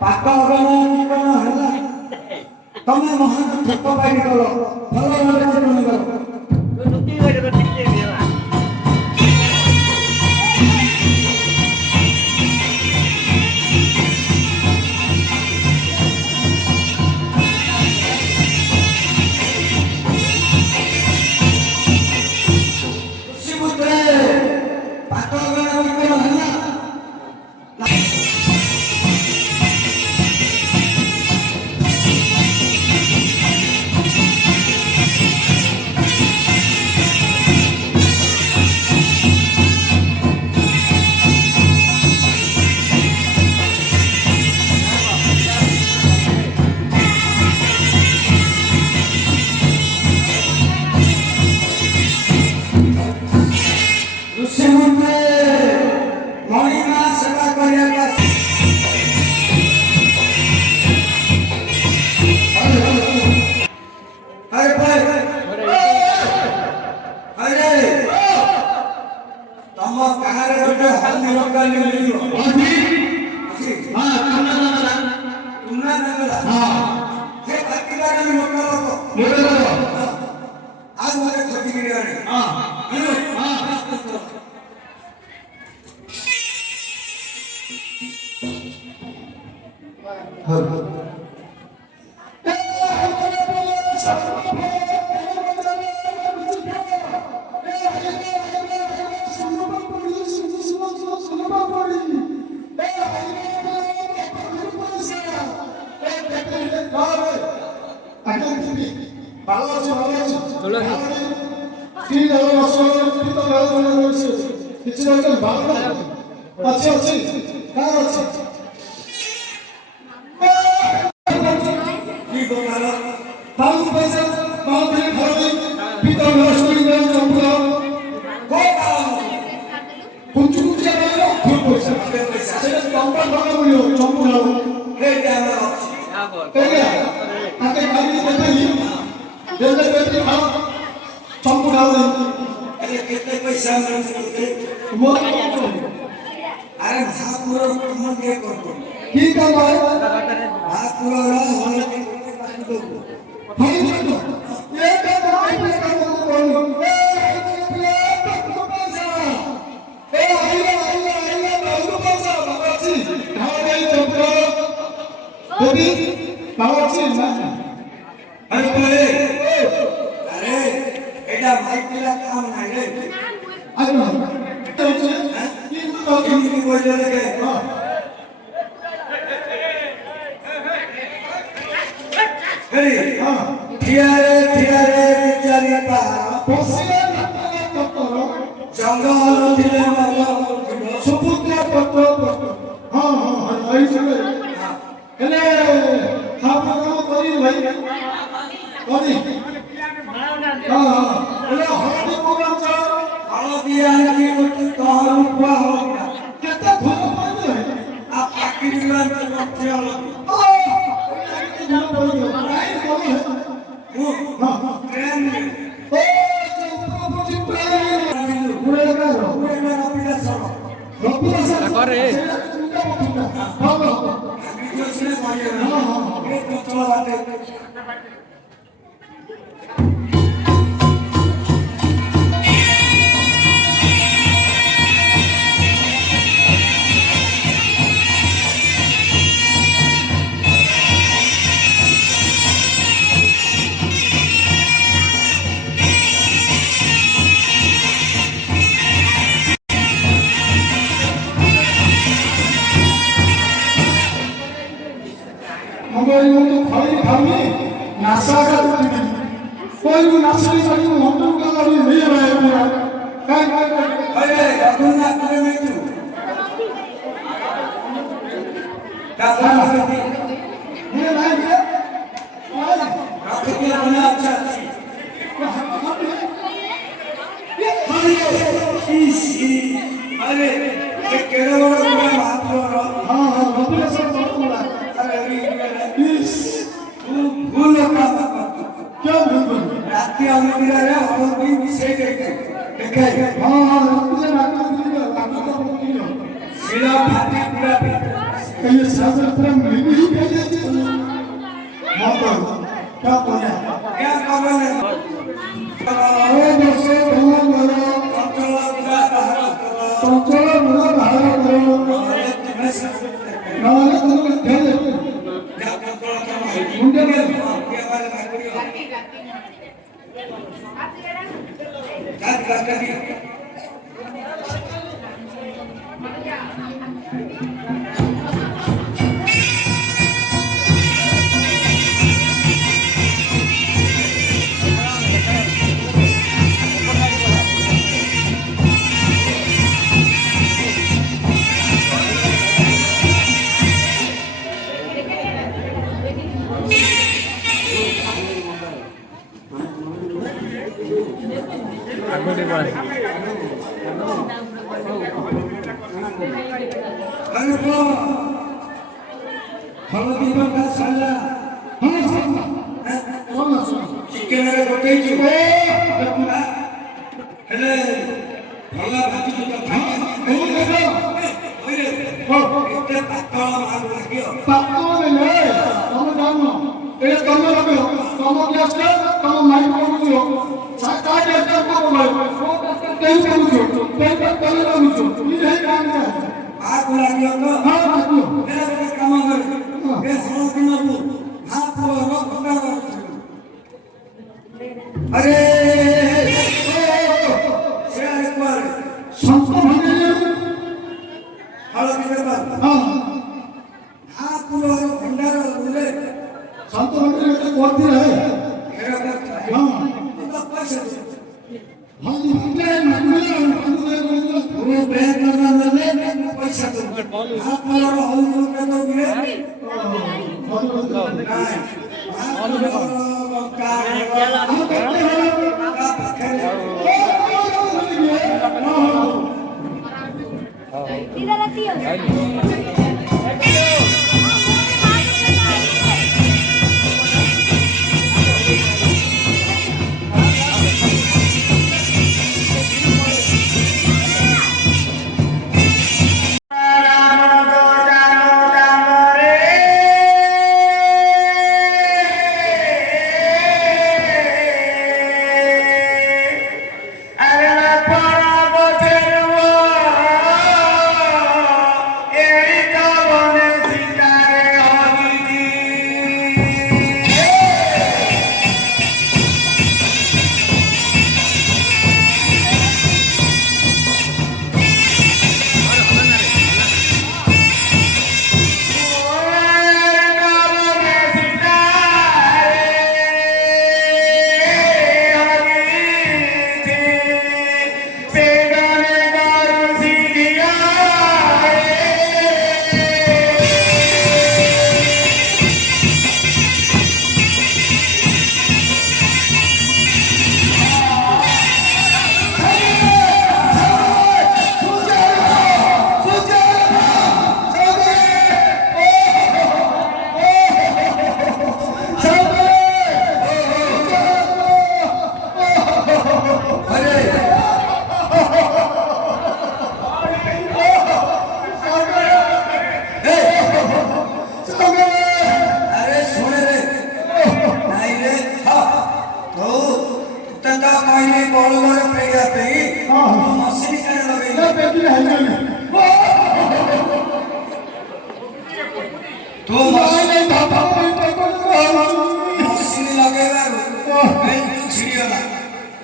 पाक अगण कौन है तमें महान ठक पाई गल भल भाव करो Sila ये शास्त्र पूरा मिल ही गया हाँ तो क्या बोला क्या करोगे ओ दोस्तों भगवान बोलो चंचल मुझे बाहर करो नाले तुम ध्यान मुंडे में हल्दी का साला हाँ सुन चिकन रे गोटे जुबे हेले भला भाती जो खाए एते पातळ मार लागियो पातळ ले तुम जानो ए तुम लगे तुम गैस का तुम माइक पहुंचो का गैस का को भाई कहीं पहुंचो कहीं पर कल पहुंचो ये है काम है आग लागियो तो हां भाई मेरा काम कर ए हल्दी न हाथ रो भंगा अरे से एक बार संत भंगे हल्दी के बाद हां हाथ रो भंडार बोले संत भंगे तो कोती है मेरा बात हां तो पैसा हल्दी भंगे मंगले वो बैंक करना ले पैसा दो हाथ रो हल्दी के दो गिरे Tidak ada tiang.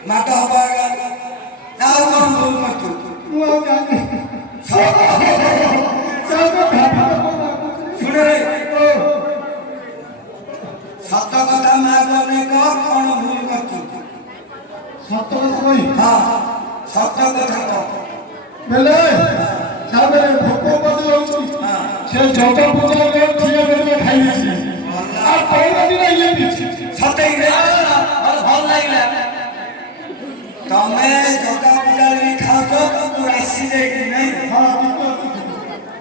माता हबागा नाउ कौन बोल मत वो जाने सुने रे सत कथा मां बने को कौन भूल मत सत कोई हां सत कथा को बेले साबे भोको बदल होची हां से जटा पूजा ले ठिया बेले खाई छी आ कोई दिन ये पीछे सते रे और भल लागिला तमे जटा पूजा ले खाओ तो तू राशि दे कि नहीं हां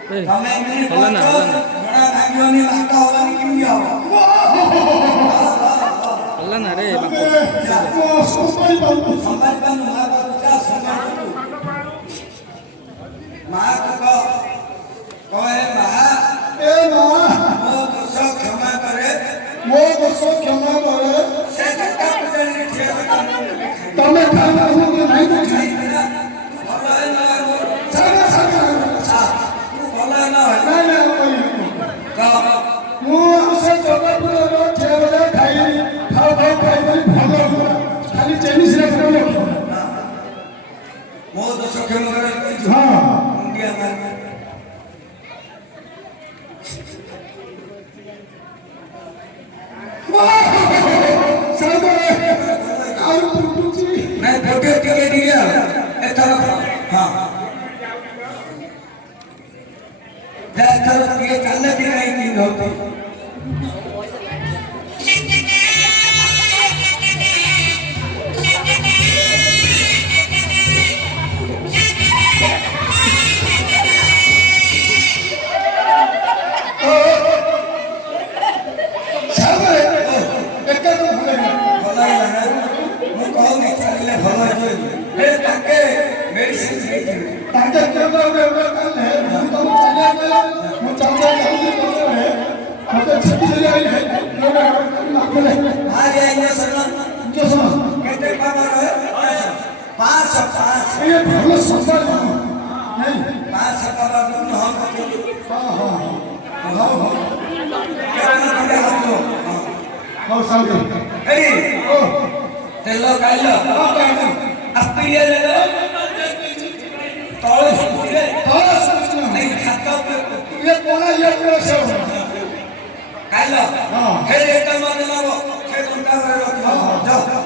तमे मेरी बोला बड़ा भाग्योनी माता होवानी कि हो अल्लाह ना रे वो सुपरी बाबू संभाल पानु मां बाबू जा संभाल मां को कहे मां ए ତମେ ଖାଇବା ମୁଁ ନାହିଁ କହୁଛି ମୁଁ ସେ ଜଗତପୁରର ଝିଅବେଳେ ଖାଇଲି ଖାଉ ଖାଇଲି ଭଲ ହୁଏ ଖାଲି ଚେନିସିରେ ଖାଇଲେ ମୋ ଦୋଷ କ୍ଷମ କର ହଁ ମୁଣ୍ଡିଆ ମାର ଆଉ ପୁଟୁଛି ନାଇଁ ଫଟୋ ଟିକେ ଟିକେ ଏଥର ହଁ ଏଥର ଟିକେ ଚାଲେ ଟିକେ ନାହିଁ ହଉଛି ଭଲ ହେଲା ମୁଁ କହୁନି ଚାଲିଲେ ଭଲ ହେଇଯିବ ଏ ତାଙ୍କେ ମେଡିସିନ ଦେଇଥିବେ ତାଙ୍କେ ମୁଁ ଆରେ ଇଞ୍ଜେକ୍ସନ କେତେ ପାୱାର ହୁଏ 500 ପାୱାର ତେଲ ଖାଇଲ ଆସ୍ପିରିଆ ତଳେ ଛାତ ଖାଇଲ ଫେର ଏଟା ମନେ ନବ ସେ ଘଣ୍ଟା ରଖିବ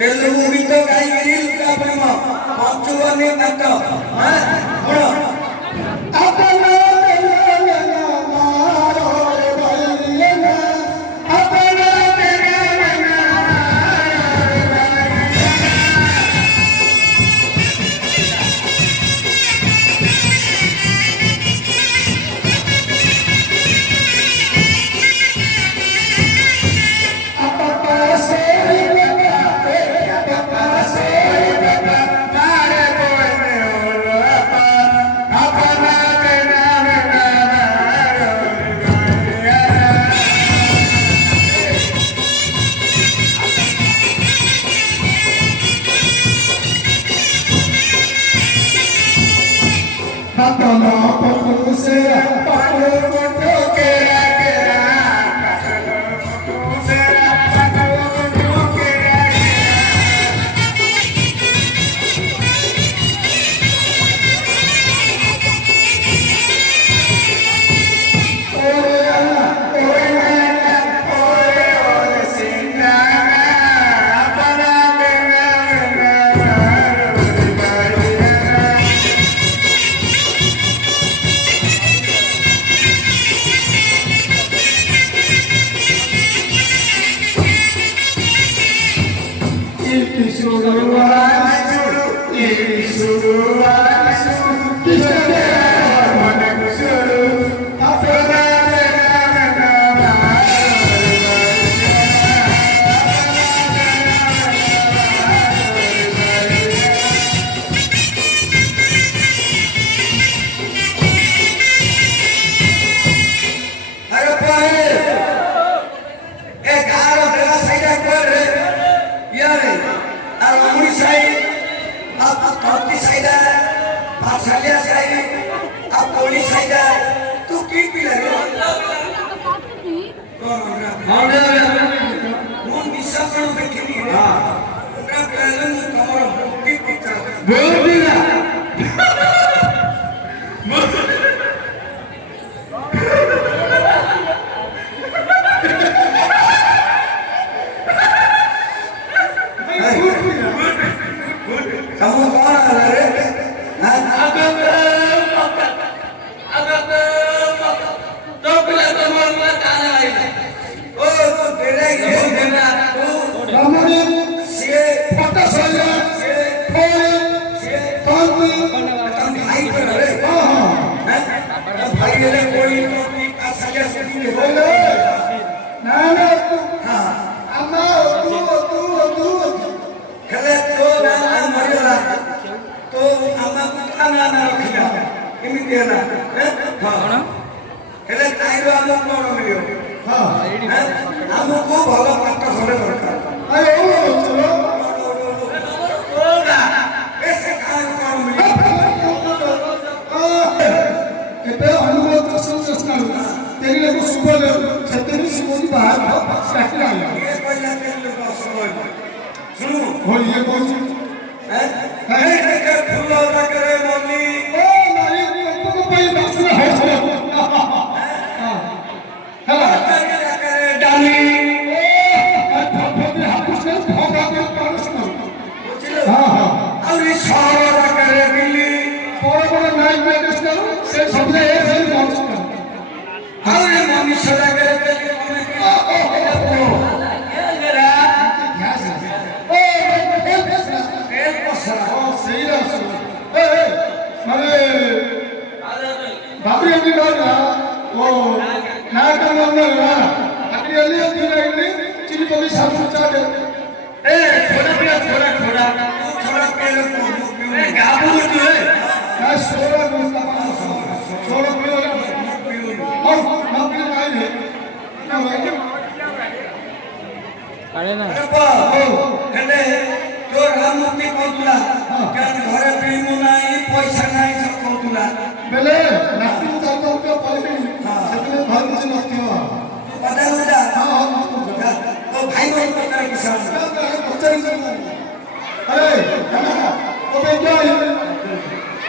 तेलुगु गीत गाई पंचुवनी नाट सालिया साई अब कोली साई जा तू की पी लगे ମୁଁ ନିଶା କଣ ଦେଖିନି ପୁରା କହିଲେ ମୁଁ ତମର ଭକ୍ତି ପିତା kamu kemana lari? ଆମକୁ ଭଲ ପାଠ ଖଣ୍ଡେ ଦରକାର ଏବେ ଅନୁଭବ ଚେଷ୍ଟା ତେରି ଲୋକ ଶୁଭ ସେଥିରେ ସେ କହୁଛି ବାହାର ଚାକିରି ଆଣିଲା ଶୁଣୁ ହଁ ଇଏ କହୁଛି ଫୁଲ ପାଖରେ ମଲ୍ଲି ପାଇଁ ବାସନା ହଉଥିଲା ଡାଲି ଆହୁରି ସହର ପାଖରେ ଦିଲ୍ଲୀ ବଡ଼ ବଡ଼ ନାୟକ ସେ ସବୁ ଆହୁରି ମନୁଷ୍ୟ ଜାଗାରେ ମାନେ ଭାବି ଏମିତି କହିଲା ଓ ନାୟକ ଚିନି ପକେଇ ସାବୁ ଚାଟେ छोड़ा पिया छोड़ा छोड़ा छोड़ा पिया गाबू जो है सोडा सोडा पियो और ना पियो नहीं काढे ना हेले तो राममूर्ति कहतुला कान घरे पिमु नाही पैसा नाही सब कहतुला बेले राती चालतो के पहिले सेतले भाई କିଛି ନଥିବ पता होला हां ओ भाई भाई पता किसान पचारी अरे ओ बेटा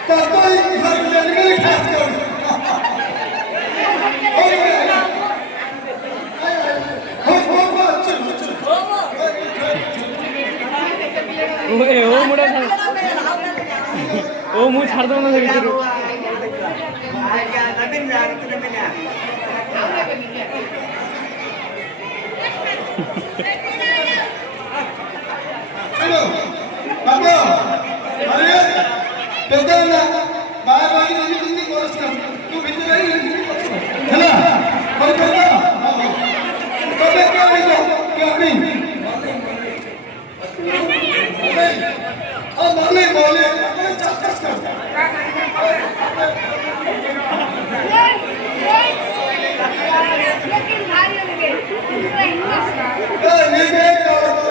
तो घर लेने के खास कर ओए ओ मुड़ा ओ मु छाड़ दो ना ভিতরে चलो बाबा अरे पेदला बाय बाय नहीं कोर्स कर तू भीतर रही है ना कोई पेदा तो मैं क्या नहीं ओ बोले बोले चक्कर कर लेकिन भारी लगे पूरा हिम्मत ये देख और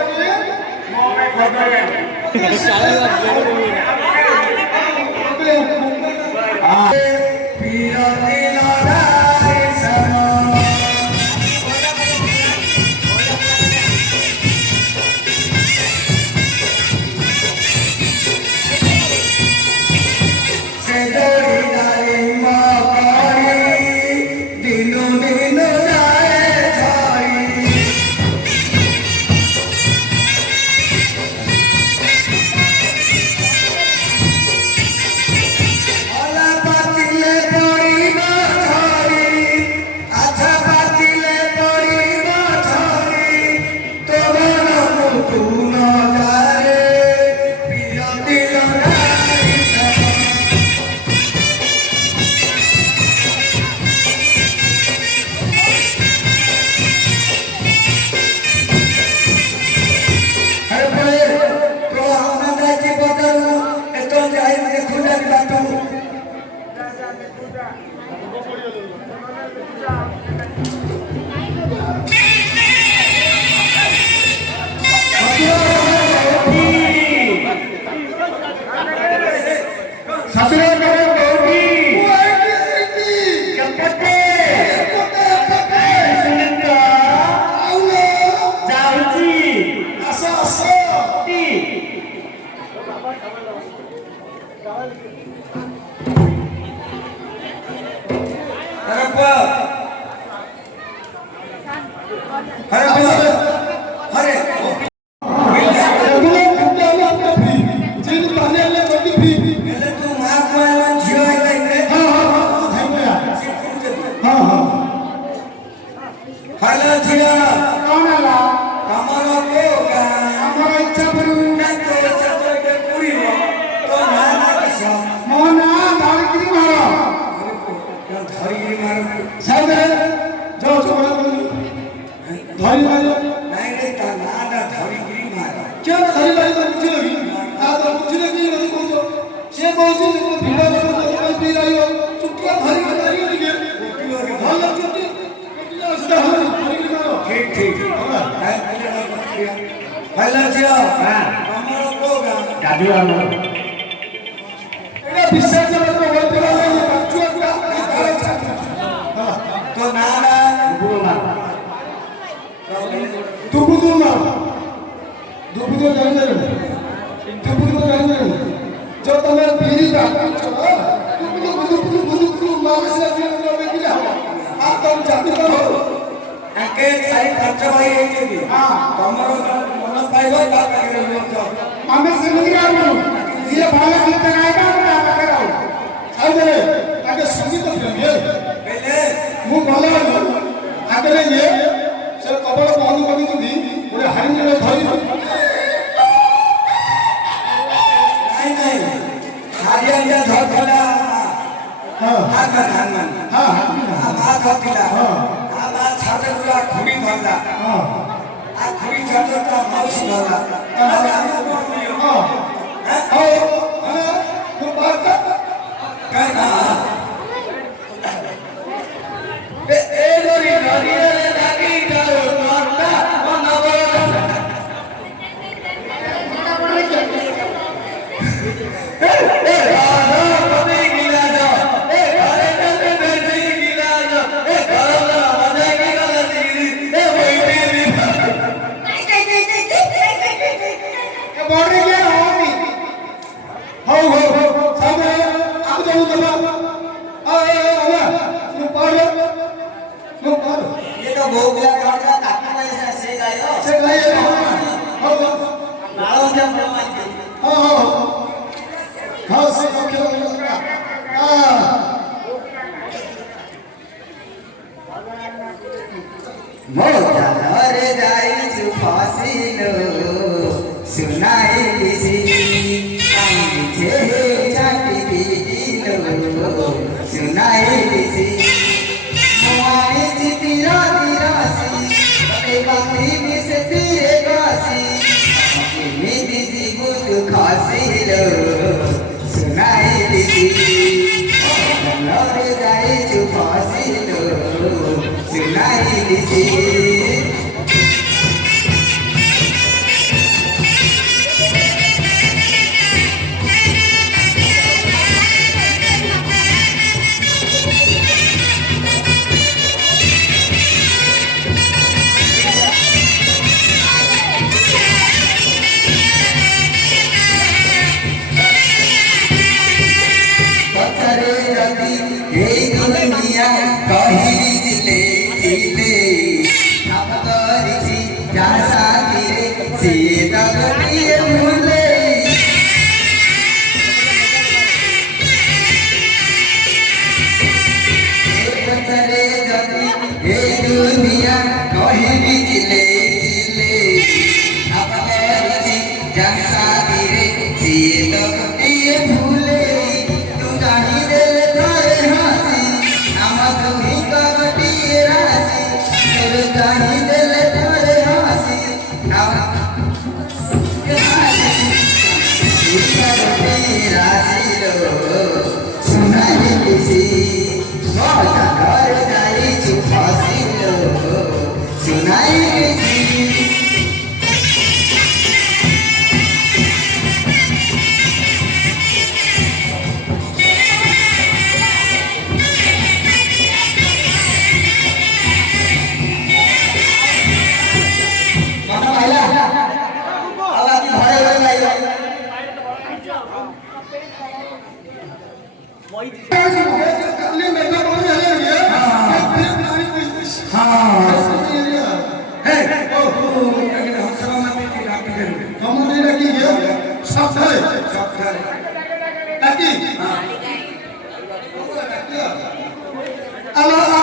अरे तुला कुठे आलं आपलं फ्री जे पाणी आलं छोटी फ्री तू महात्मा झिओ आहे हा थांबूया हा हॅलो झिओ कोण आला हमारा होगा आम्हाला इच्छा पडून नहीं तो चतुर के पूरी हो तो ना किसा मोहना दारगिरी मारा धरी मार साहेब जाओ छोड़ा धरी मारो नहीं रे ता ना धरी मार क्या धरी मारी तो पूछ लगी आ तो पूछ लगी नहीं पूछो से पहुंची तो भिड़ा को कोई पी रही हो चुटिया धरी मारी नहीं भाल चुटी चुटिया उसका धरी मारो ठीक ठीक हेलो झिओ हां हमारा होगा गाड़ी वाला एड़ा विसर्जन को बोलते वाला ये बच्चों का तो ना दुबुदुमा दुबुदु जानते जो तुम्हारे पीरी का दुबुदु मारे से जो में किया आप तुम जाति का हो एके सारी खर्च भाई है कि हां तमरो मन पाइबो बात करे लोग हमें समझ गया हूं ये भाला कितना आएगा मैं आपका कराऊं अरे आगे संगीत प्रेमी पहले मु भला आगे ये से कबल बंद कर दी पूरे हरिंद्र धरी नहीं हरियाणा धरला हां हां हां बात होतिला हां बात छाते पूरा खुड़ी धरला हां आ खुड़ी छाते का मौस धरला हां हां तो बात कहना ए लोरी लोरी लागी डालो मारना मनवा ए राधा कभी गिला जा ए घरे में बेटी गिला जा ए घर में मजा गिला दी ए बेटी ये बॉर्डर क्या होगी हो सब आप जाओ दबा ये तो भोगला काटला काटना वाले से गायो से गाय हो नालो जब प्रमाण के हाँ से खेल मोजा रे जाई छु फासिलो सुनाई दिसी आई छे चाटी दिलो सुनाई दिसी मोआई जितिरा दिरासी बे बाती मिस तेरे गासी अपनी दीदी बुत खासिलो सुनाई दिसी मोजा रे जाई छु फासिलो सुनाई दिसी पत्थरे रति हे दुनिया कही दिले दिले आप करिछि जा साथी से दगटिए भूले पत्थरे रति हे दुनिया कही दिले दिले आप करिछि जा साथी से दगटिए भूले काली मेरे को बोल रहे हैं फिर नारी कोई हाँ है ओ लेकिन हम सब में की काटी करेंगे हम नहीं रखी है सब धरे सब करे काकी हां अल्लाह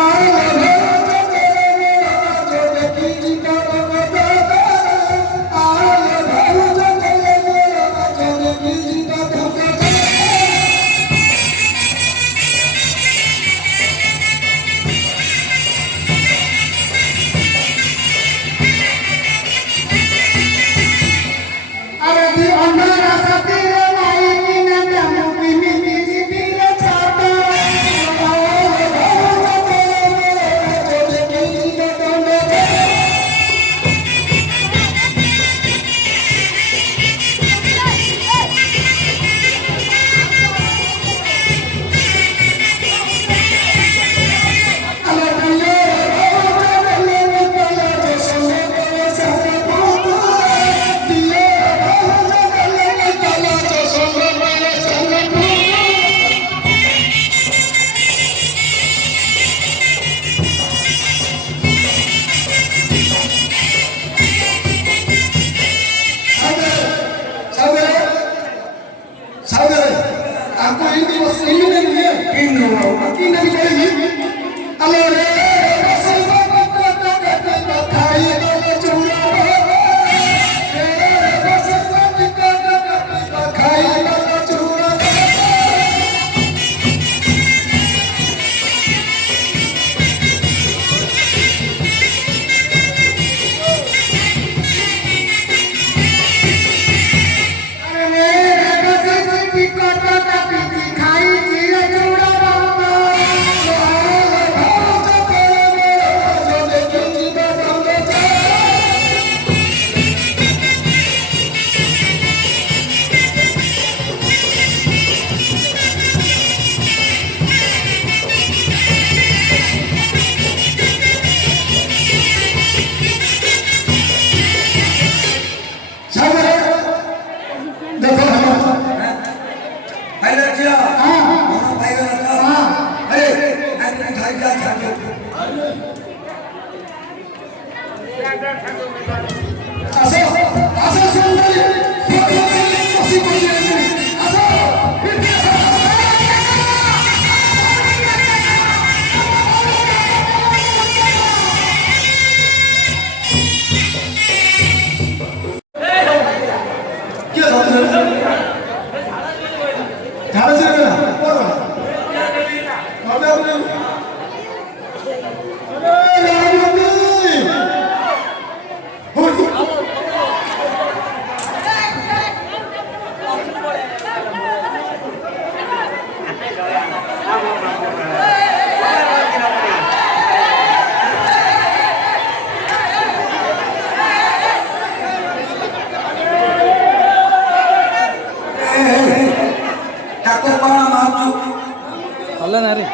ಅಲ್ಲ ರೀ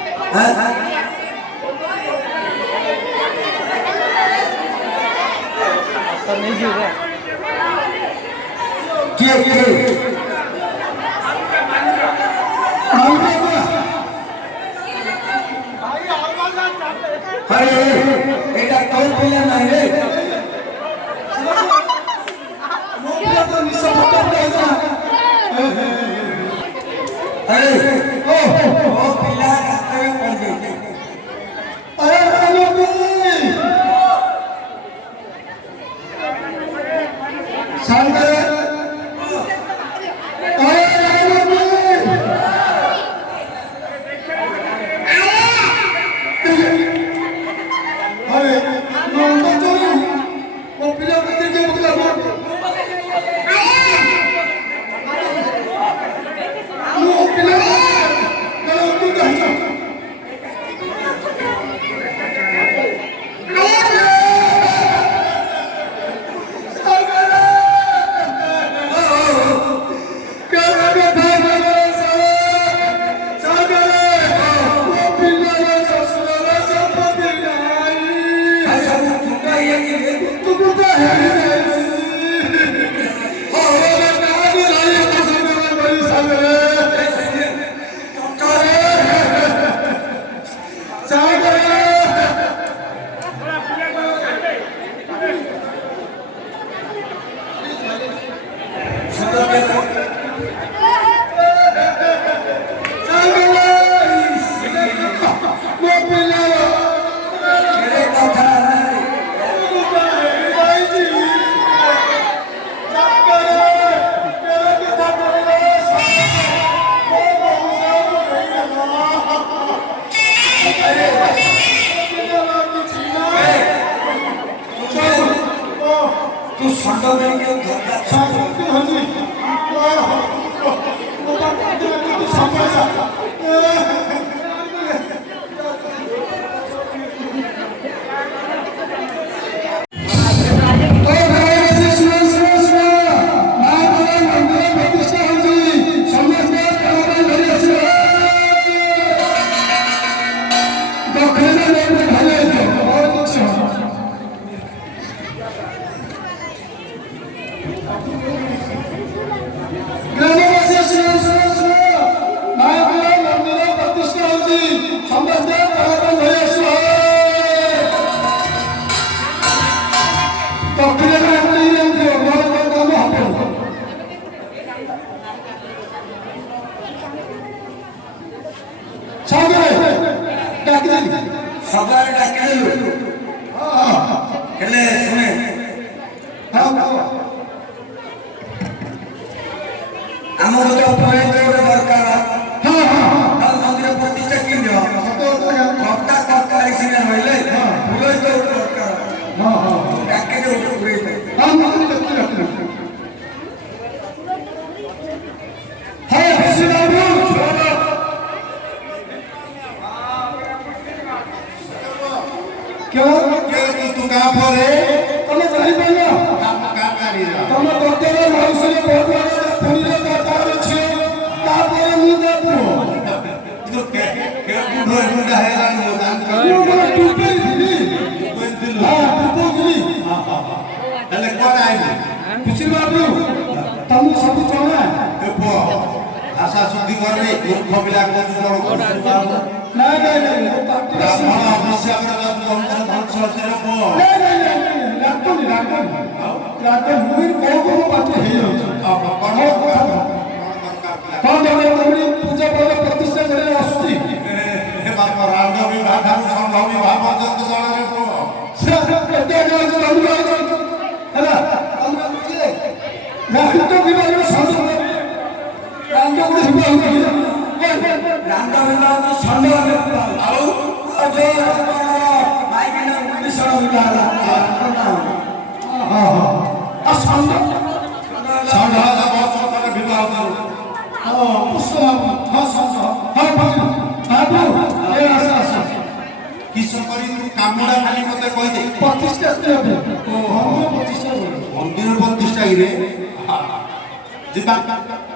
ಸರ್ नहीं अरे এটা তোর বলে নাই রে अरे ओ पिला रास्ते में पड़ गई No, ଷଣ୍ଢ କିଣିକି ଧରିଲା ସାଙ୍ଗତି ହଜି ମୋ ପାଖରେ ସମୟ ସଭାରେ ଡାକିଦେଲୁ ହେଲେ ଶୁଣେ ଆମ ଗୋଟେ ଅପରାଧ ଗୋଟେ ଦରକାର ଆଉ ମନ୍ଦିର ପ୍ରତିଷ୍ଠା କେମିତି କର୍ତ୍ତା କର୍ତ୍ତା ସିନା ରହିଲେ ପୁରୋହିତ ଗୋଟେ ଦରକାର ଡାକିଲେ ଗୋଟେ ପୁରୋହିତ क्यों तू कहाँ पर है तुम्हें जानी पाइयो कहाँ तुम्हें कहते हो मनुष्य बहुत बड़ा पुण्य का कार्य छे तापर मुंह देखो तो क्या बुढ़ो बुढ़ा है ना वो बड़ा टूटे दिली हां टूटे दिली हेले कोन आइली खुशी बाबू तुम सब जाना देखो आशा शुद्धि करने मूर्ख पिला को तू नहीं नहीं ब्राह्मण अवश्य अपना भंस है को रातन मुई को बाटे हे कौन जाने तुम्ही पूजा पहले प्रतिष्ठा करे आसुती हे बाप राम विवाह धारू संभव विवाह पर्यंत जणारे को प्रत्येक जण हम हैला हमरा बुझे राम तो विवाह संभव राम तो विवाह राम विवाह तो संभव आउ अजय भाई बिना विषण विवाह हां आ संभव संभव बहुत सारा विवाह करू कामड़ा खाली मते कहि दे प्रतिष्ठा मंदिर प्रतिष्ठा रे जिबा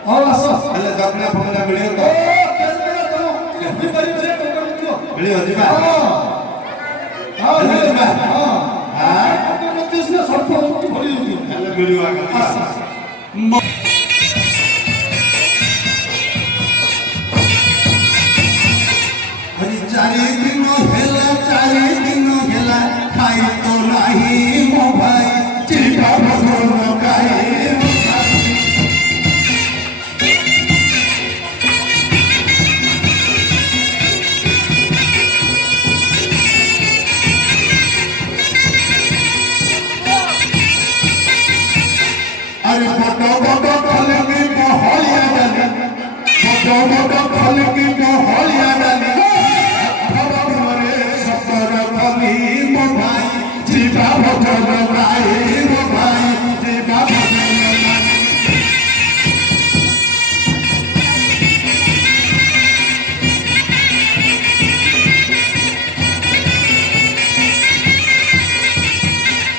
हेले दक्षिणा फकड़ा मिलियो तो मिलियो जिबा हेले जिबा प्रतिष्ठा सब भरि हेले मिलियो आगे चारि दिन हेला खाई तो नहीं मो भाई चिटा भगवान गाए अरे बड़ो बड़ो फल की बहलिया डाली बड़ो बड़ो फल की बहलिया डाली जीवा भजन गाए वो भाई जीवा भजन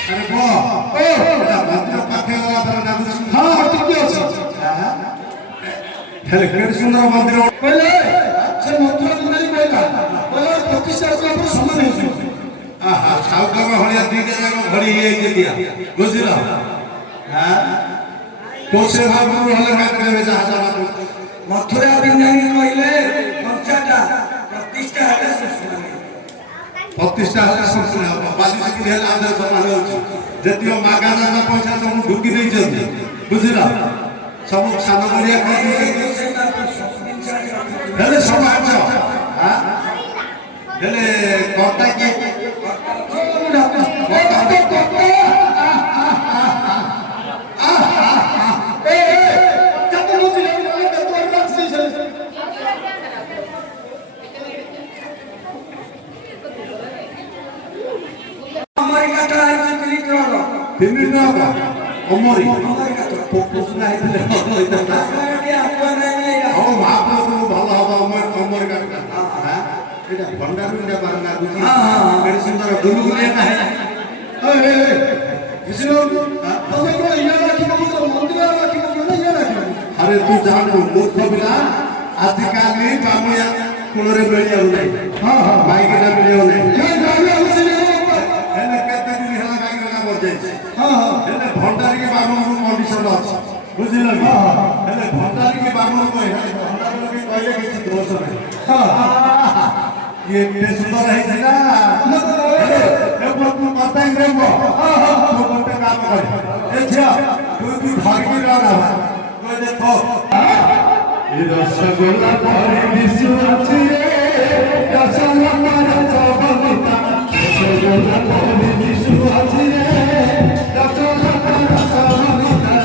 अरे वो मंदिर पाखे वाला पर ना हां ठीक আছে हेले केड सुंदर मंदिर पहले से मंत्र नहीं कहला पहले प्रतिष्ठा को पर समान है आहा साउकर हलिया दी जगह घड़ी ये के दिया बुझिला हां कोसे बाबू हले का करे जहाज मथुरा विज्ञानी कहले पंचाटा प्रतिष्ठा है सुसुना प्रतिष्ठा है सुसुना बाली की हेला आदर समान होची जतियो मागा जाना पैसा सब ढुकी नहीं जल्दी बुझिला सब सानो बलिया कर हेले समाज हां हेले कोटा के ଅମରି ପୋଷଣା ହେଇଥିଲେ ହଉ ମହାପ୍ରଭୁ ଭଲ ହବ ଅମରି କାଠଟା ଏଇଟା ଭଣ୍ଡାରୁ ଏଇଟା ବାରଣା ଦୁଛି କେଡ଼େ ସୁନ୍ଦର ଗୁଲୁଗୁଲିଆ ନାହିଁ अरे तू जानू मूर्ख पिला आजिकाली बामुया कुणरे मिलियो नाही हां हां बाइक रे मिलियो नाही हेले केते दिन हला बाइक रे मर जाई हां हां हेले भंडारी के बाबू कंडीशन अछि बुझिलो हां हेले भंडारी के बाबू को हेले भंडारी के कहले किछि दोष नाही हां ये केते सुंदर है ना ए तू बताई रे मो हां हां तू गोटे काम कर ए छिया तू धरकी रहा देखो रसगोल्ला परी विश्व अछि रसगोल्ला रसगोल्ला परी विश्व अछि रसगोल्ला रसगोल्ला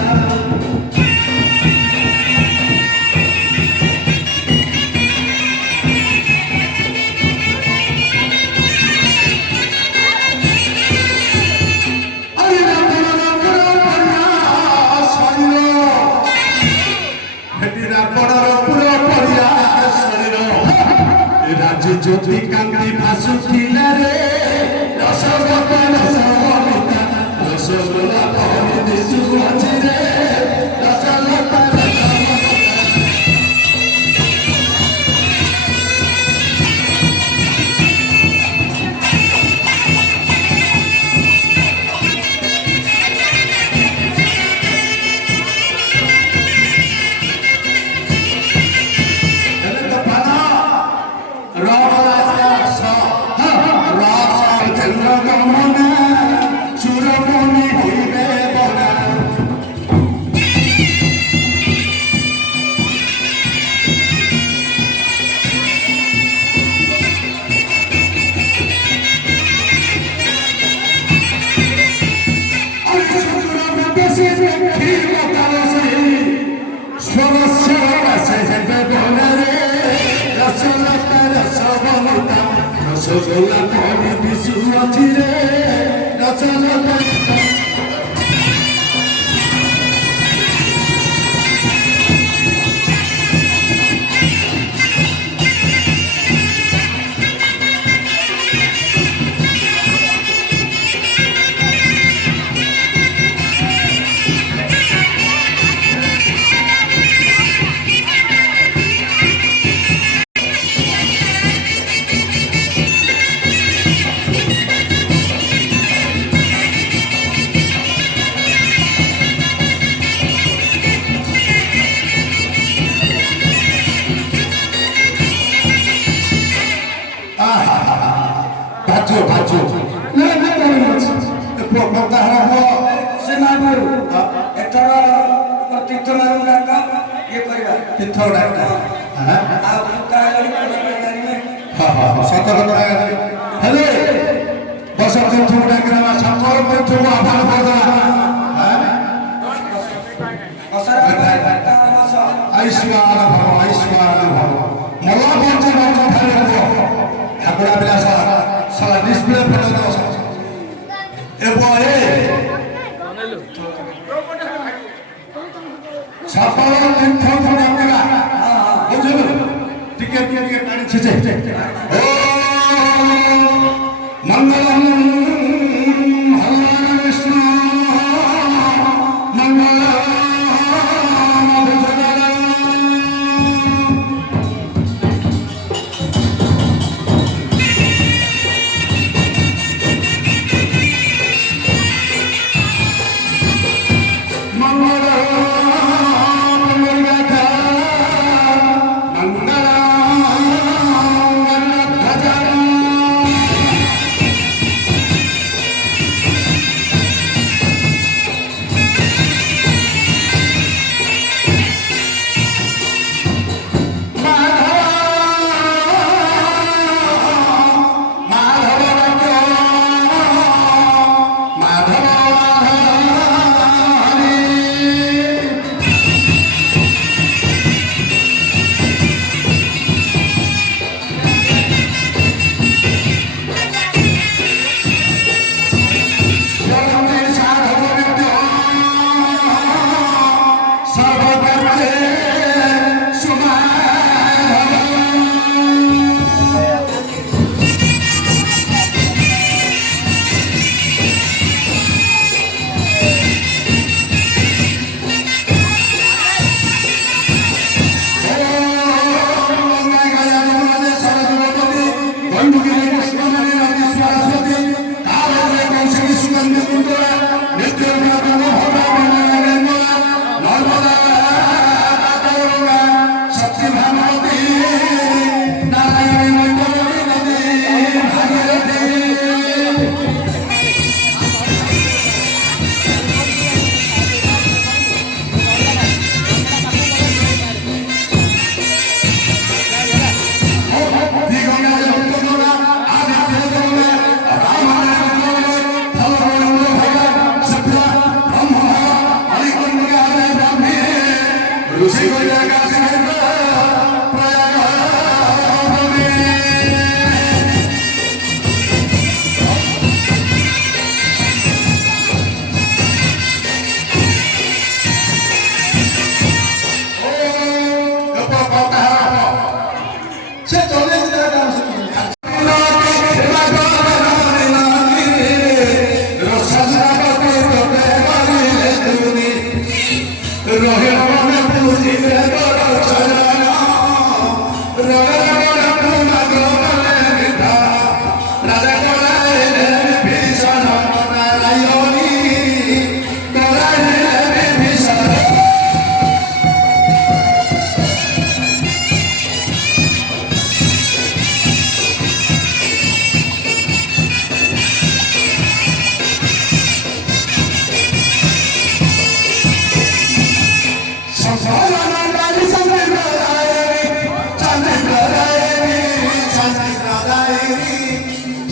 ज्योति कांति भासुथिला रे रसगोल्ला रसगोल्ला रसगोल्ला परी विश्व अछि रे रसगोल्ला रसगोल्ला परी विश्व अछि रे रसगोल्ला भाजो ନା ନା କରିଛି ପ୍ରକୃତ ହବ ସେ ମାଗୁ ଏଥର ତୀର୍ଥ ମାରୁ ଡାକା ଇଏ କରିବା ତୀର୍ଥ ଡାକା ଆଉ କାହାଳି ଜାଣିବେ ହଁ ହଁ ସତ କଥା ହେଲେ ଦଶ ତୀର୍ଥ ଡାକିବା ସକଳ ତୀର୍ଥକୁ ଆହ୍ୱାନ କରିଦେଲା ଆୟୁଷ୍ମାନ ଭବ ଆୟୁଷ୍ମାନ ଭବ ମଲା ବଞ୍ଚ ବଞ୍ଚ ଠାରେ ଠାକୁରା ବିଳାସ साला डिस्प्ले पर दो ए बोए सफल तीर्थ डकेला बुझलो टिके टिके टाणी छिचे ओ मंगलम भगवान विष्णु मंगलम मधुसूदन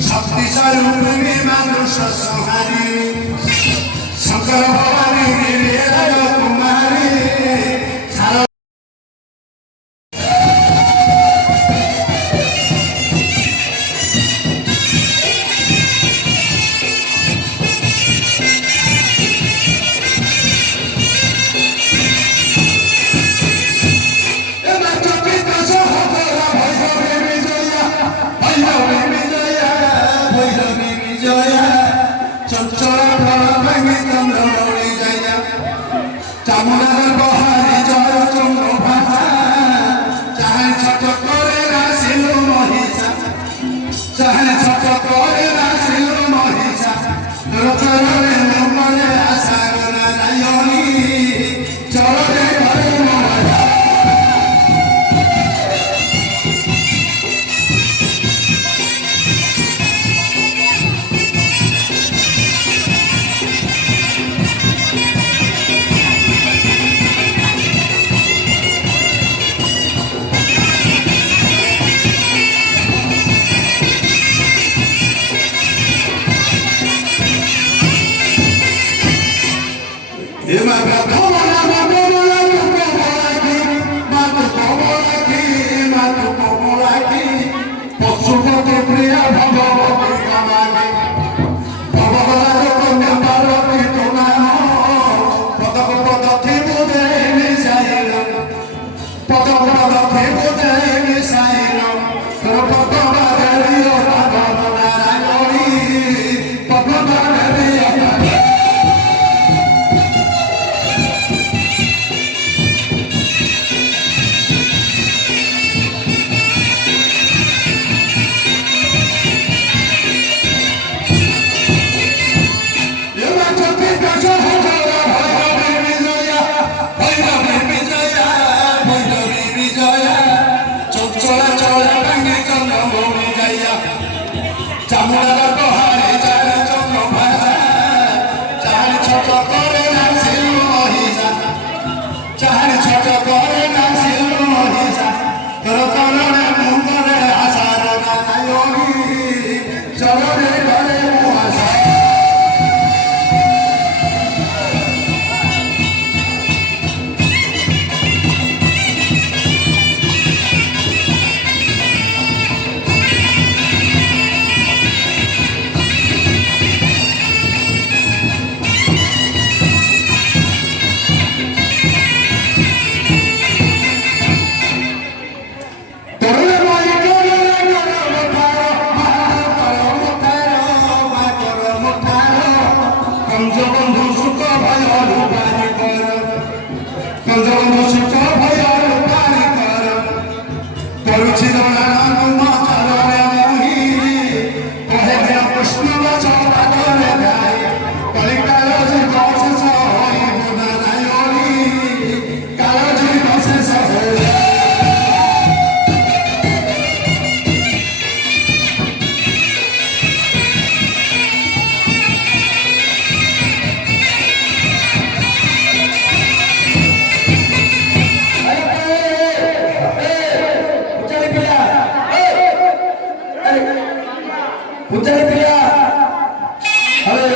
শক্তিস্বরূপিণী মানুষ সংহারী শঙ্কর ভবানী কুমারী চামড়ার বহারি জয় চন্দ্র ভাষা চাহে ছোট করে রাশিল মহিষা চাহে ছোট করে রাশিল মহিষা তোর চরণে মনে আশা করা নায়নি চরণে ঘরে মহারা পশুপতি প্রিয়া ভগবতী কামাগে ভগবতী কন্যা পার্বতী তোমার পদক পদথি বুঝে মিশাইল পদক পদথি বুঝে মিশাইল তোর পদবারে পদব নারায়ণী পদবারে চামড়ার বহারে চার চন্দ্র ভাষা চার ছোট করে নাছিল মহিষা চার ছোট করে নাছিল মহিষা তোর চরণে মুখরে আশার নারায়ণী চরণে ঘরে মহাশা বন্ধু সুখ ভয় রূপারি কর বন্ধু সুখ ভয় রূপারি কর করুছি চরণে মোহি কহে কৃষ্ণ বাচরে গাই কলিকাল শেষ হইব নারায়ণী কাল শেষ হইব पूछने पिया अरे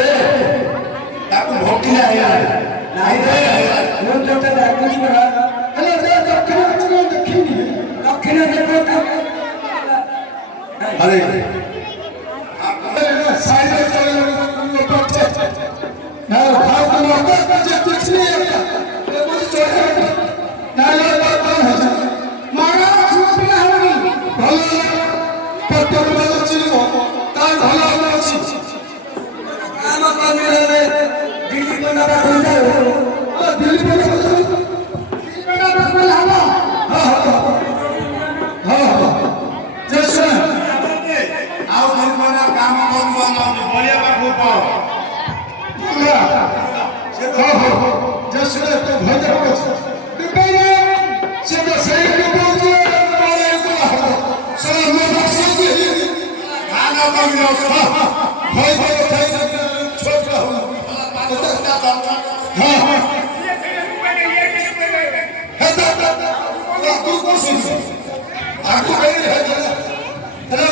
ताकू भोगी नहीं है नहीं रे वो जो ते कुछ करा अरे रे दक्षिण देखो अरे साइड में चले ना भाई तुम लोग कुछ नहीं है ये कुछ चोरी ना ये बात है मारा सुन पिया है भले पत्थर में चिलो तार भला আছে কাম করলে দিল্লি কোনা রাখা যায় ও দিল্লি কোনা দিল্লি কোনা রাখলে হবে হ্যাঁ बलिया बाबू पाओ जैसे तो भय देखो डिब्बे से तो सही डिब्बे से मारे को सलाम में बख्श दे खाना कम लो भय भय उठाई छोड़ रहा हूं हां है तू को सुन आगू गई है अरे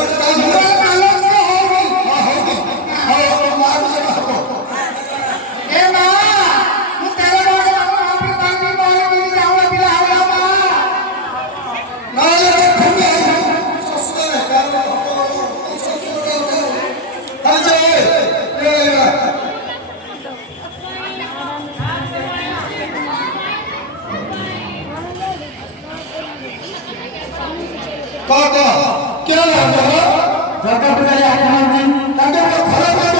क्या जगह पे ताके खराब है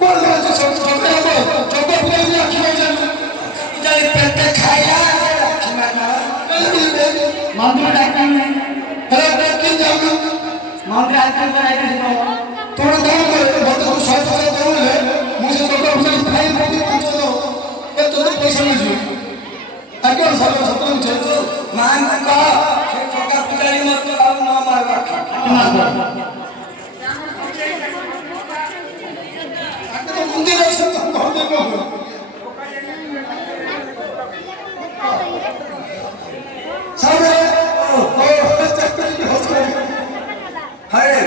कोन से सब जगह पे जगह पे आखी में जाई पेट खाया आखी में मंदिर डाकन में अरे डाकन जाऊ मंदिर आके कराई दे तोड़ दाम कर बत तू साथ साथ बोले मुझे जगह पे खाई पड़ी पूछ दो ये तो पैसा नहीं जो आगे सब सब चल तो मान का जगह पुजारी मत आओ ना मारवा मंदिर से बहुत देखो सारे अरे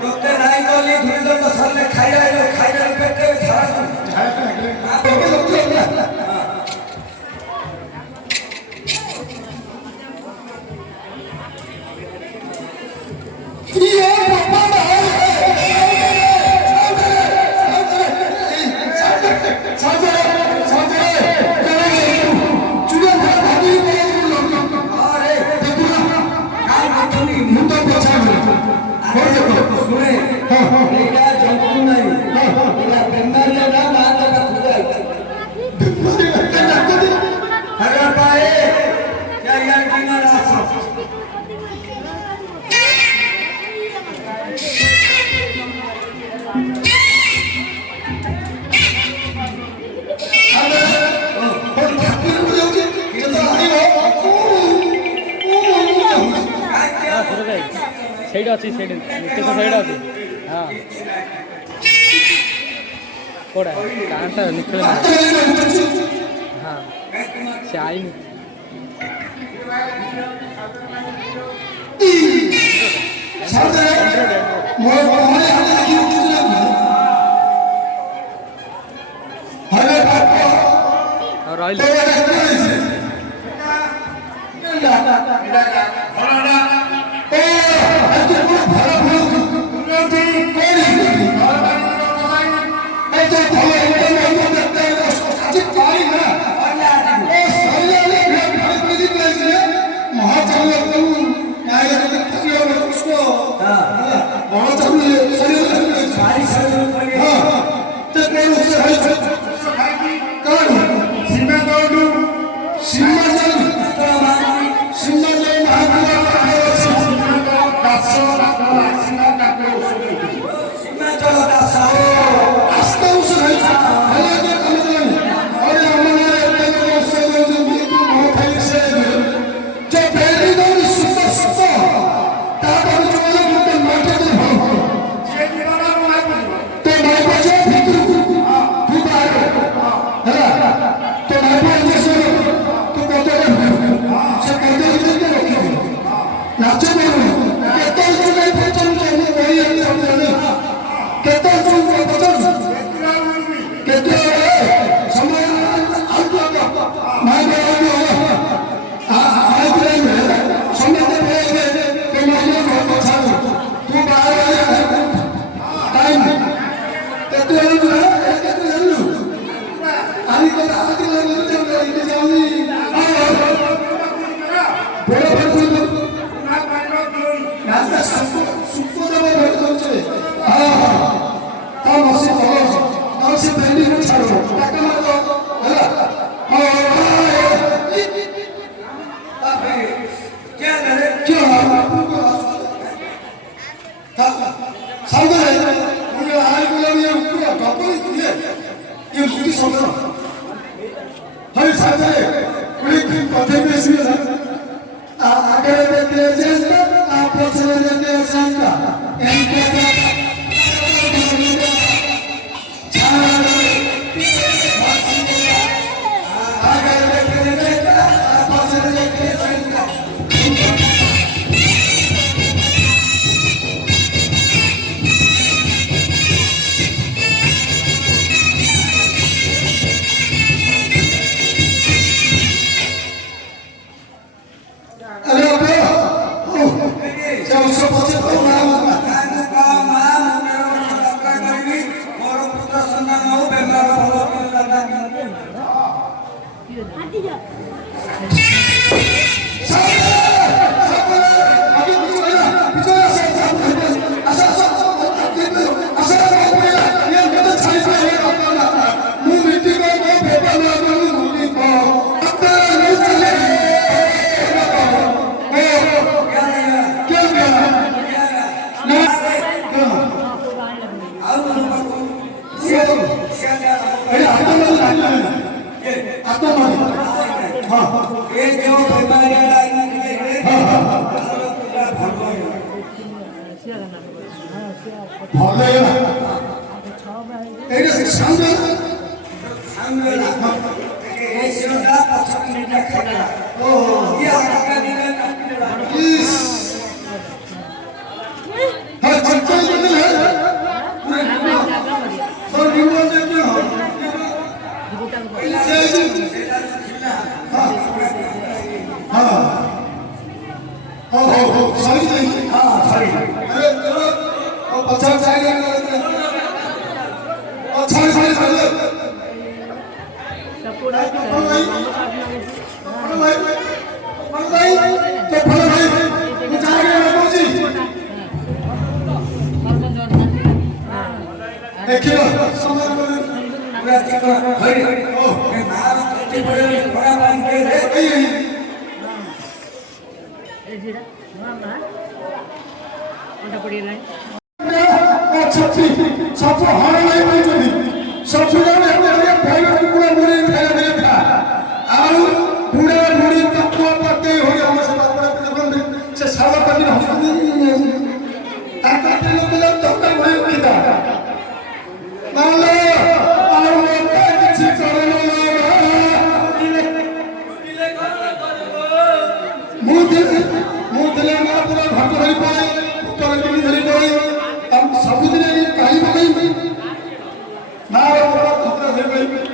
डॉक्टर नहीं तो ले धुरी तो सब ने खाई लो पेट में झाड़ा हां तो लोग ये बाबा ସେଇଟା ଅଛି ସେଇଠି ନିତେଶ ସେଇଟା ଅଛି ହଁ କୋଉଟା କାanta ନିଖଳ ହଁ ସେ ଆଇନି ରହିଲେ हाँ हाँ ଭଲ ହେଇଗଲା ଏଇଟା ସେ ସାଙ୍ଗ ଦେଖିବ ସବୁ ହଳ ନେଇଛନ୍ତି ସବୁ ଆଉ ବୁଢା ବୁଢୀ ତତ୍ତ୍ୱ ପତି ହୋଇ ଆମ ସେ ସାଳ ପାଟି ତତ୍ତ୍ୱ ଭଳି ଉଠିତା ନହେଲେ ଆଉ ମତେ କିଛି ମୁଁ ଥିଲେ ଆମର ପୁରା ଘଟ ଧରି ପଳେ ଉତ୍ତର କିଣି ଧରି ପଳେ ତାଙ୍କୁ ସବୁଦିନ କାଲି ପକେଇବି ନା ଘଟ ଧରି ପଳେ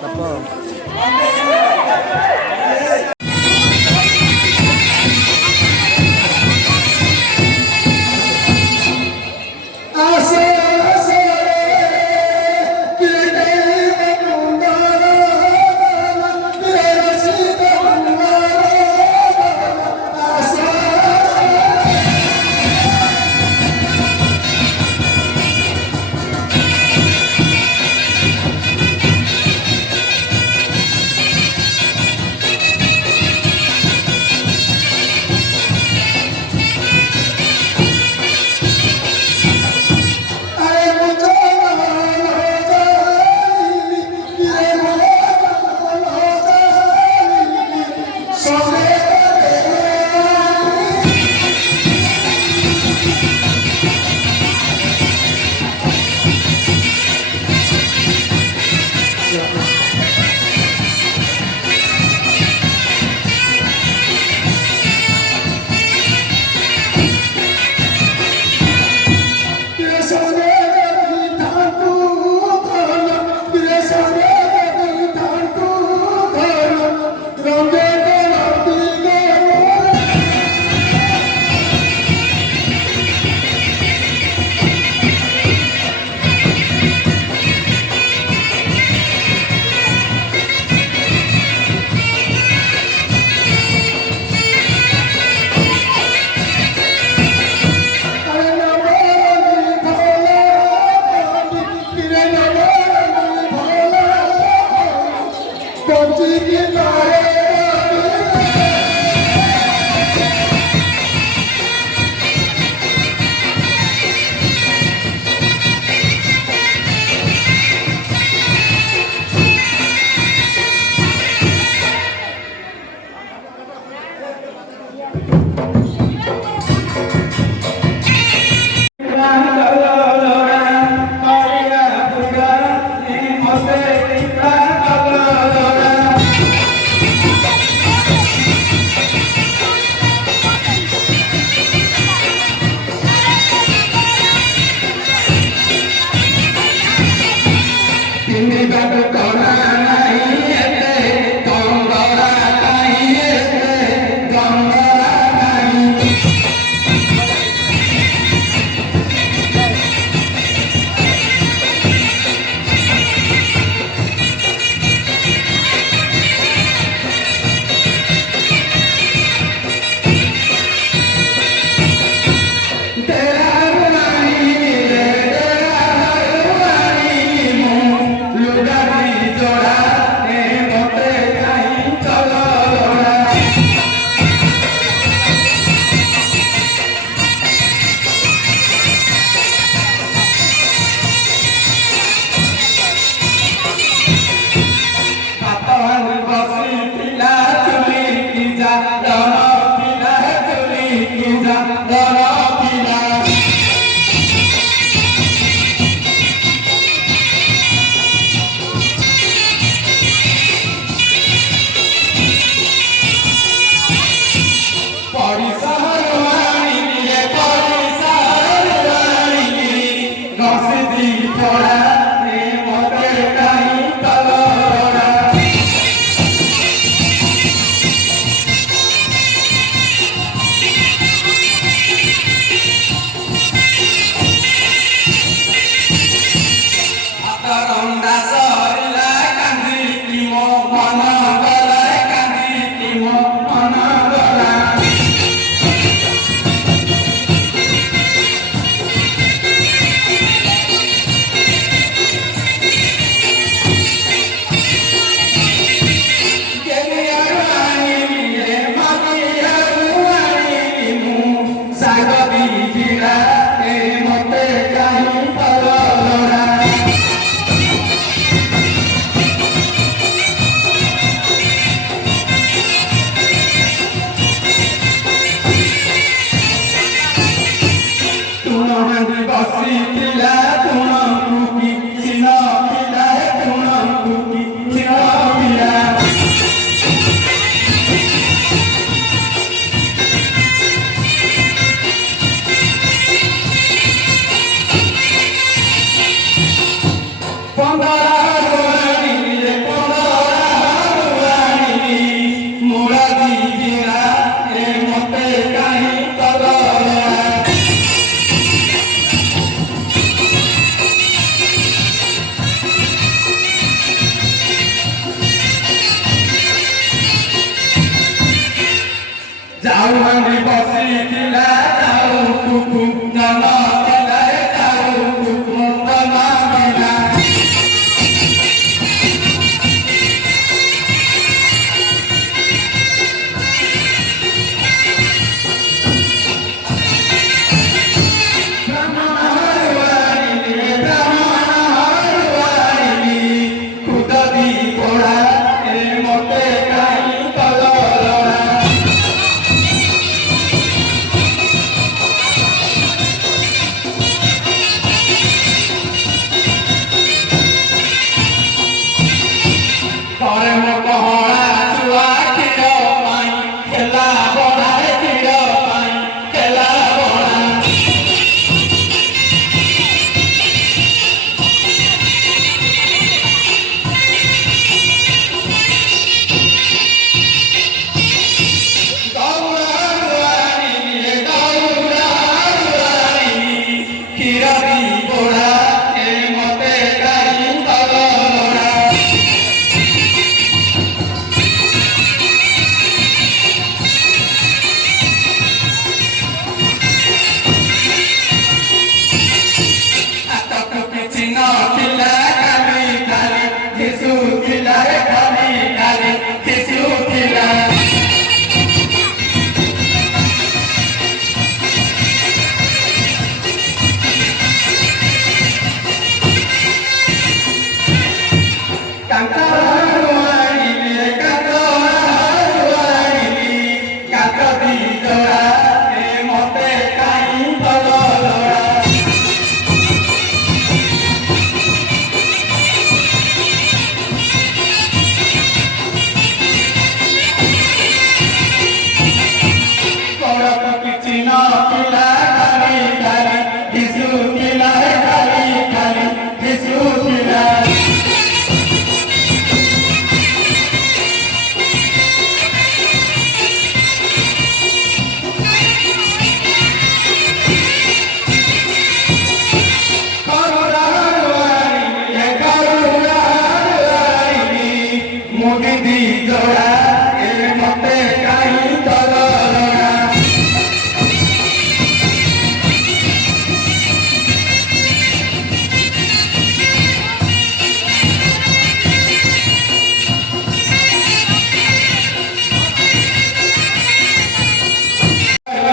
Thank you. କାକର ଆଣିଲେ କାକର ଆଣିଲି କାକ ଦି ଜୋଡ଼ା ଏ ମତେ କାହିଁ ବଦଳା ପରକ କିଛି ନଥିଲା ଖାଲି ଖାଲି ଦିଶୁଥିଲା ଖାଲି ଖାଲି ଦିଶୁଥିଲା ମୁଦି ଦି ଜୋଡ଼ା ଏ ମତେ କାହିଁ ତରଳା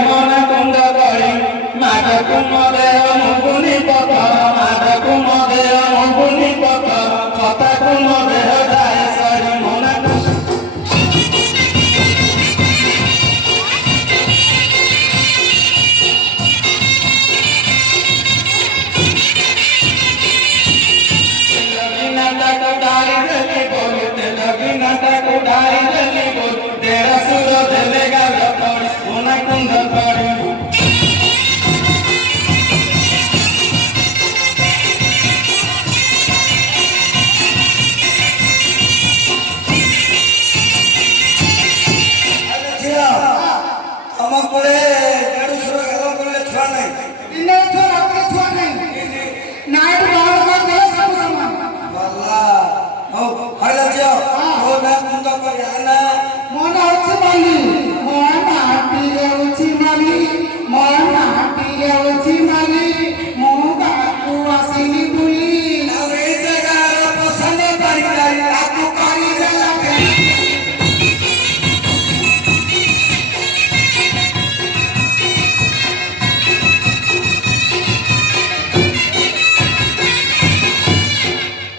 ମନ କୁଣ୍ଡ ଗଳି ମାଦକୁ ମଦେହ ମୁଗୁନି ପଥ ମାଦକୁ ମଦେହ ମୁଗୁନି ପଥ କଥାକୁ ମଦେହ ଯାଏ ସରି ମନକୁ নাটক ডাই দেলি বল তেলগি নাটক ডাই দেলি বল তেরা সুর দেলে গাল পড় মনা কুন্দ পড় আমার পরে 150 গেল করলে ছোঁয়া নাই ইনে তো রাতে ছোয়া নাই নাইট বাহার কাজ গেলে সব সমান বাল্লা ও হাইলা জিও ও না কুন্দ করে না মন হচ্ছে মালি মন হাটিয়ে উঠি মালি মন হাটিয়ে উঠি মালি মো গাকু আসিনি বুলি আর এই জায়গার পছন্দ পারি নাই আপু পারি গেলা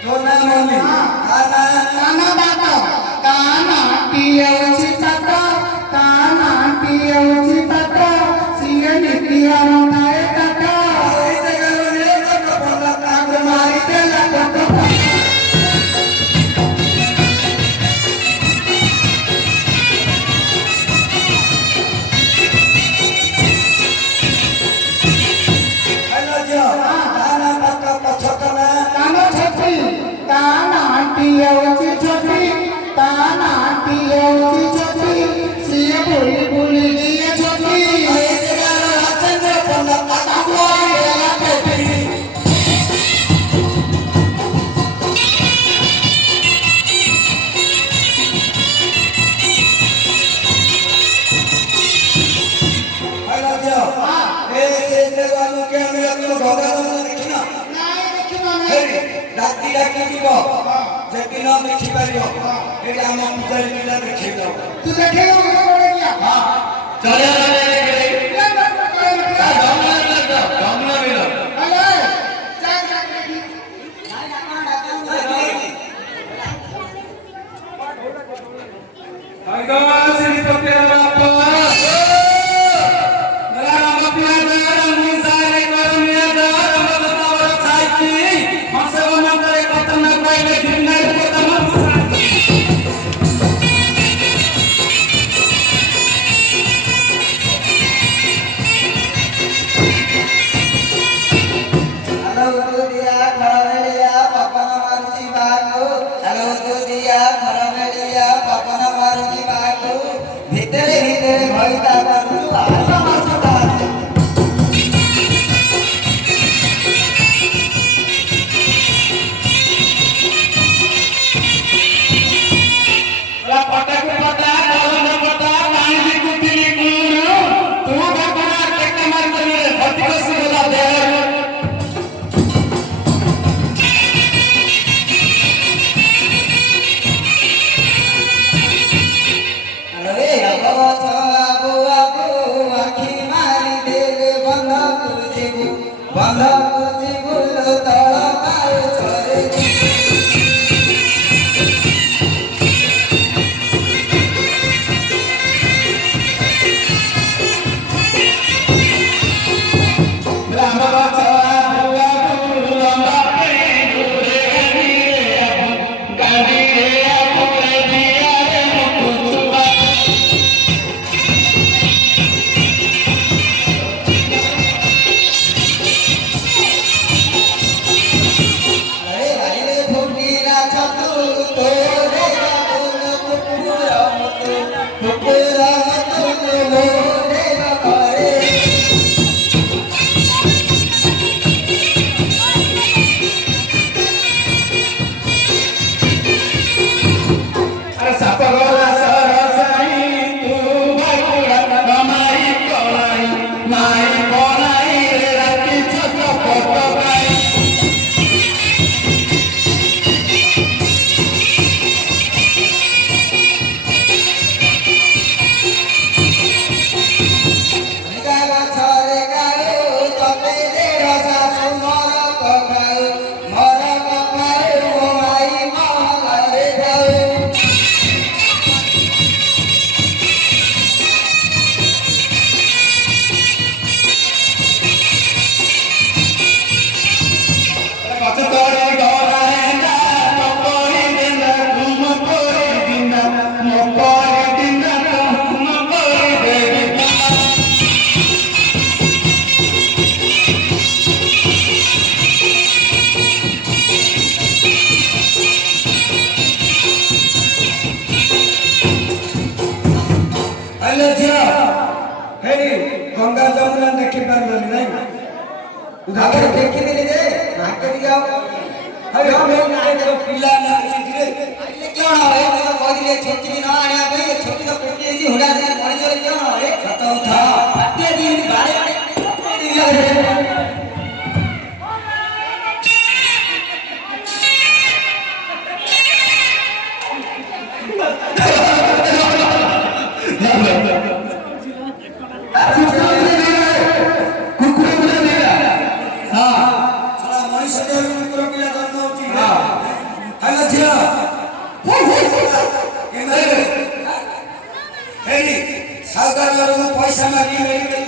তোনা মনি আনা কানা বাবা কানা টিয়ে উঠি তাতা কানা টিয়ে উঠি তাতা সিয়ে নিতিয়া রঙায় তাতা এই জায়গার রে কত বলা কাগ মারি তেলা কত হাইলা জিও আনা পাকা পছতনা কানা ছটি কানা টিয়ে উঠি ছটি কানা টিয়ে উঠি ছটি সিয়ে বুলি বুলি দিয়ে ছটি এই জায়গার আছেন যে বলা কাগ এলা পেটি হাইলা জিও এই সেতে বাবুকে আমি এত ভগবান দেখি না নাই দেখিব নাই হেই রাতি ডাকি দিব যেটি ন দেখি পারিব এই আম পূজারি পিলা দেখি দাও तू देखेगा मुझे बोले क्या চলে চলে দেখে ये बात को करे তা ধমনা লাগা ধমনা বিল अरे चाय चाय देखी আইগো শ্রীপতি বাবা মেলা মপিয়া দার মুসারে করমিয়া দার মততাবর ছাইকি মসব মন্তরে কত না কইলে দিনাই কত না হ্যালো দুদিয়া ঘর বেড়িয়া পপন মারুতি বাগু হ্যালো দুদিয়া ঘর বেড়িয়া পপন মারুতি বাগু ভিতরে गंगा जमुना देखि पारलनि नहीं आगे देखिदेली रे नाके दिया अरे हम नाके पिला ना रे क्यों ना रे मैं कहदिले छोटी की ना आया भाई छोटी का पेटी जी होड़ा दे मरी जोरे क्यों ना रे खत्म था पत्ते दी बारे दिया रे पैसा मांगी मेरी